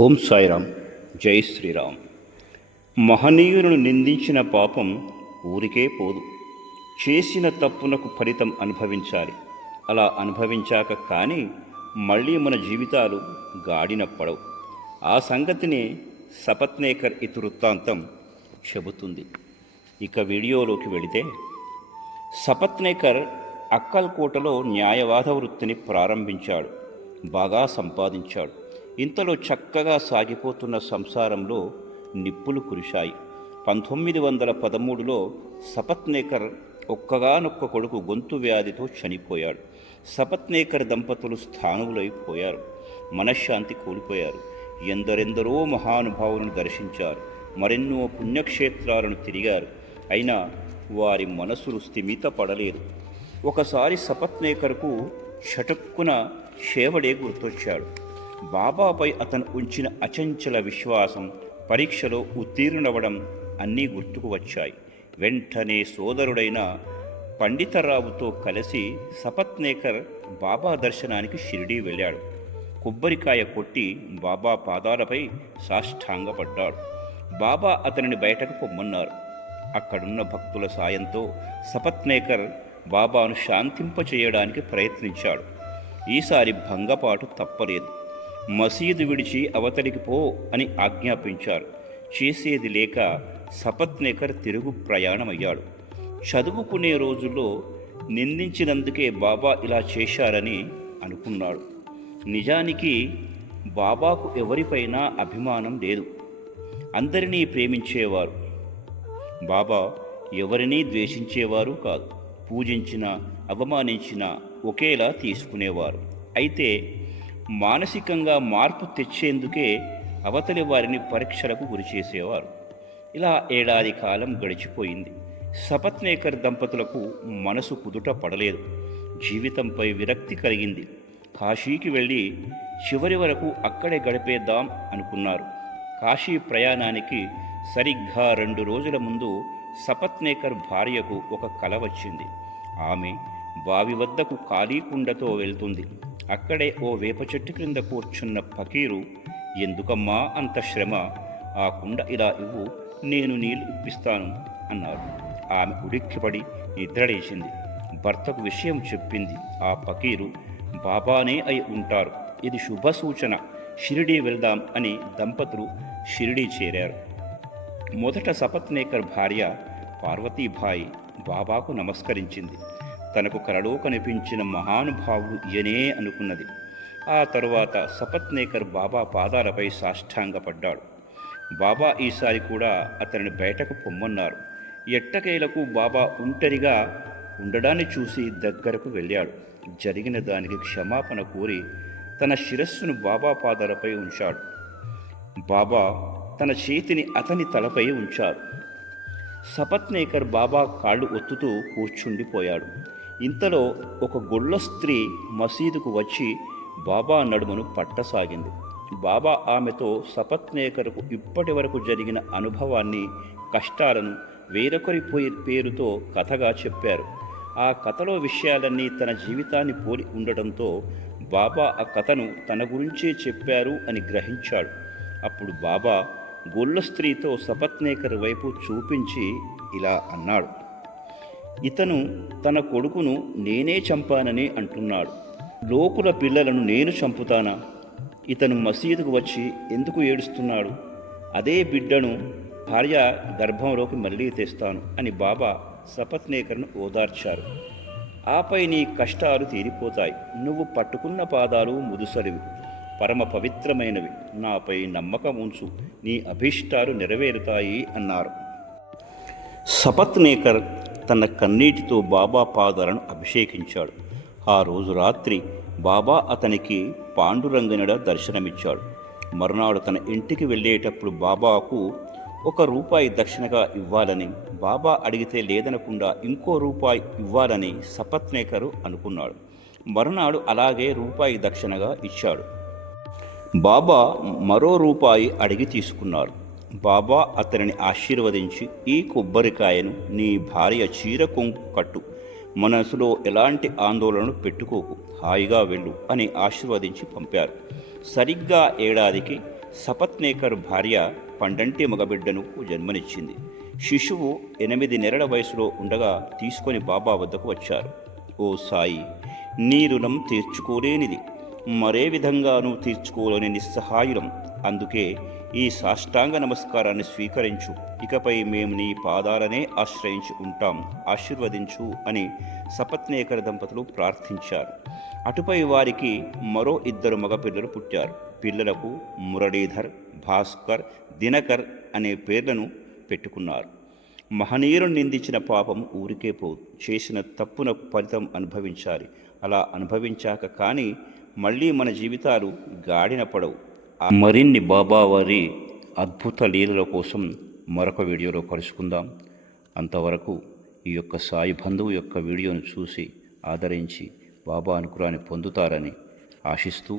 ఓం సాయిరామ్. జై శ్రీరామ్. మహనీయులను నిందించిన పాపం ఊరికే పోదు. చేసిన తప్పునకు ఫలితం అనుభవించాలి. అలా అనుభవించాక కానీ మళ్ళీ మన జీవితాలు గాడిన పడవు. ఆ సంగతిని సపత్నేకర్ ఇతివృత్తాంతం చెబుతుంది. ఇక వీడియోలోకి వెళితే, సపత్నేకర్ అక్కల్కోటలో న్యాయవాద వృత్తిని ప్రారంభించాడు. బాగా సంపాదించాడు. ఇంతలో చక్కగా సాగిపోతున్న సంసారంలో నిప్పులు కురిశాయి. 1913లో సపత్నేకర్ ఒక్కగానొక్క కొడుకు గొంతు వ్యాధితో చనిపోయాడు. సపత్నేకర్ దంపతులు స్థానువులైపోయారు. మనశ్శాంతి కోల్పోయారు. ఎందరెందరో మహానుభావులను దర్శించారు. మరెన్నో పుణ్యక్షేత్రాలను తిరిగారు. అయినా వారి మనసులు స్థిమితపడలేదు. ఒకసారి సపత్నేకర్కు చటుక్కున షేవడే గుర్తొచ్చాడు. బాబాపై అతను ఉంచిన అచంచల విశ్వాసం, పరీక్షలో ఉత్తీర్ణుడవడం అన్నీ గుర్తుకు వచ్చాయి. వెంటనే సోదరుడైన పండితరావుతో కలిసి సపత్నేకర్ బాబా దర్శనానికి షిరిడీ వెళ్ళాడు. కొబ్బరికాయ కొట్టి బాబా పాదాలపై సాష్టాంగపడ్డాడు. బాబా అతనిని బయటకు పొమ్మన్నారు. అక్కడున్న భక్తుల సాయంతో సపత్నేకర్ బాబాను శాంతింపచేయడానికి ప్రయత్నించాడు. ఈసారి భంగపాటు తప్పలేదు. మసీదు విడిచి అవతలికి పో అని ఆజ్ఞాపించారు. చేసేది లేక సపత్నేకర్ తిరుగు ప్రయాణమయ్యాడు. చదువుకునే రోజుల్లో నిందించినందుకే బాబా ఇలా చేశారని అనుకున్నాడు. నిజానికి బాబాకు ఎవరిపైనా అభిమానం లేదు. అందరినీ ప్రేమించేవారు. బాబా ఎవరినీ ద్వేషించేవారు కాదు. పూజించినా అవమానించినా ఒకేలా తీసుకునేవారు. అయితే మానసికంగా మార్పు తెచ్చేందుకే అవతలి వారిని పరీక్షలకు గురిచేసేవారు. ఇలా ఏడాది కాలం గడిచిపోయింది. సపత్నేకర్ దంపతులకు మనసు కుదుట పడలేదు. జీవితంపై విరక్తి కలిగింది. కాశీకి వెళ్ళి చివరి వరకు అక్కడే గడిపేద్దాం అనుకున్నారు. కాశీ ప్రయాణానికి సరిగ్గా 2 రోజుల ముందు సపత్నేకర్ భార్యకు ఒక కల వచ్చింది. ఆమె బావి వద్దకు ఖాళీ కుండతో వెళ్తుంది. అక్కడే ఓ వేప చెట్టు క్రింద కూర్చున్న ఫకీరు, ఎందుకమ్మా అంత శ్రమ? ఆ కుండ ఇలా ఇవ్వు, నేను నీళ్లు ఇప్పిస్తాను అన్నారు. ఆమె ఉడిక్కిపడి నిద్రలేచింది. భర్తకు విషయం చెప్పింది. ఆ ఫకీరు, బాబానే అయి ఉంటారు, ఇది శుభ సూచన, షిరిడీ వెళ్దాం అని దంపతులు షిరిడీ చేరారు. మొదట సపత్నేకర్ భార్య పార్వతీబాయి బాబాకు నమస్కరించింది. తనకు కలలో కనిపించిన మహానుభావుడు ఈయనే అనుకున్నది. ఆ తరువాత సపత్నేకర్ బాబా పాదాలపై సాష్టాంగపడ్డాడు. బాబా ఈసారి కూడా అతనిని బయటకు పొమ్మన్నారు. ఎట్టకేలకు బాబా ఒంటరిగా ఉండడాన్ని చూసి దగ్గరకు వెళ్ళాడు. జరిగిన దానికి క్షమాపణ కోరి తన శిరస్సును బాబా పాదాలపై ఉంచాడు. బాబా తన చేతిని అతని తలపై ఉంచారు. సపత్నేకర్ బాబా కాళ్ళు ఒత్తుతూ కూర్చుండిపోయాడు. ఇంతలో ఒక గొల్ల స్త్రీ మసీదుకు వచ్చి బాబా నడుమును పట్టసాగింది. బాబా ఆమెతో సపత్నేకర్కు ఇప్పటి వరకు జరిగిన అనుభవాన్ని, కష్టాలను వేరొకరి పేరుతో కథగా చెప్పారు. ఆ కథలో విషయాలన్నీ తన జీవితాన్ని పోలి ఉండటంతో బాబా ఆ కథను తన గురించే చెప్పారు అని గ్రహించాడు. అప్పుడు బాబా గొల్ల స్త్రీతో సపత్నేకర్ వైపు చూపించి ఇలా అన్నాడు, ఇతను తన కొడుకును నేనే చంపానని అంటున్నాడు. లోకుల పిల్లలను నేను చంపుతానా? ఇతను మసీదుకు వచ్చి ఎందుకు ఏడుస్తున్నాడు? అదే బిడ్డను భార్య గర్భంలోకి మళ్ళీ తెస్తాను అని బాబా సపత్నేకర్ను ఓదార్చారు. ఆపై నీ కష్టాలు తీరిపోతాయి. నువ్వు పట్టుకున్న పాదాలు ముదుసలివి, పరమ పవిత్రమైనవి. నాపై నమ్మకం ఉంచు, నీ అభీష్టాలు నెరవేరుతాయి అన్నారు. సపత్నేకర్ తన కన్నీటితో బాబా పాదాలను అభిషేకించాడు. ఆ రోజు రాత్రి బాబా అతనికి పాండురంగనుడ దర్శనమిచ్చాడు. మరునాడు తన ఇంటికి వెళ్ళేటప్పుడు బాబాకు ₹1 దక్షిణగా ఇవ్వాలని, బాబా అడిగితే లేదనకుండా ఇంకో రూపాయి ఇవ్వాలని సపత్నేకరు అనుకున్నాడు. మరునాడు అలాగే ₹1 దక్షిణగా ఇచ్చాడు. బాబా మరో ₹1 అడిగి తీసుకున్నారు. బాబా అతనిని ఆశీర్వదించి, ఈ కొబ్బరికాయను నీ భార్య చీర కొంగు కట్టు, మనసులో ఎలాంటి ఆందోళనలు పెట్టుకోకు, హాయిగా వెళ్ళు అని ఆశీర్వదించి పంపారు. సరిగ్గా ఏడాదికి సపత్నేకర్ భార్య పండంటి మగబిడ్డను జన్మనిచ్చింది. శిశువు 8 నెలల వయసులో ఉండగా తీసుకొని బాబా వద్దకు వచ్చారు. ఓ సాయి, నీ రుణం తీర్చుకోలేనిది, మరే విధంగానూ తీర్చుకోలేని నిస్సహాయులం. అందుకే ఈ సాష్టాంగ నమస్కారాన్ని స్వీకరించు. ఇకపై మేము నీ పాదాలనే ఆశ్రయించి ఉంటాం, ఆశీర్వదించు అని సపత్నేకర్ దంపతులు ప్రార్థించారు. అటుపై వారికి మరో 2 మగపిల్లలు పుట్టారు. పిల్లలకు మురళీధర్, భాస్కర్, దినకర్ అనే పేర్లను పెట్టుకున్నారు. మహనీయులను నిందించిన పాపం ఊరికే పోదు, చేసిన తప్పునకు ఫలితం అనుభవించాలి. అలా అనుభవించాక కానీ మళ్ళీ మన జీవితాలు గాడిన పడవు. మరిన్ని బాబావారి అద్భుత లీలల కోసం మరొక వీడియోలో కలుసుకుందాం. అంతవరకు ఈ యొక్క సాయి బంధువు యొక్క వీడియోను చూసి ఆదరించి బాబా అనుగ్రహాన్ని పొందుతారని ఆశిస్తూ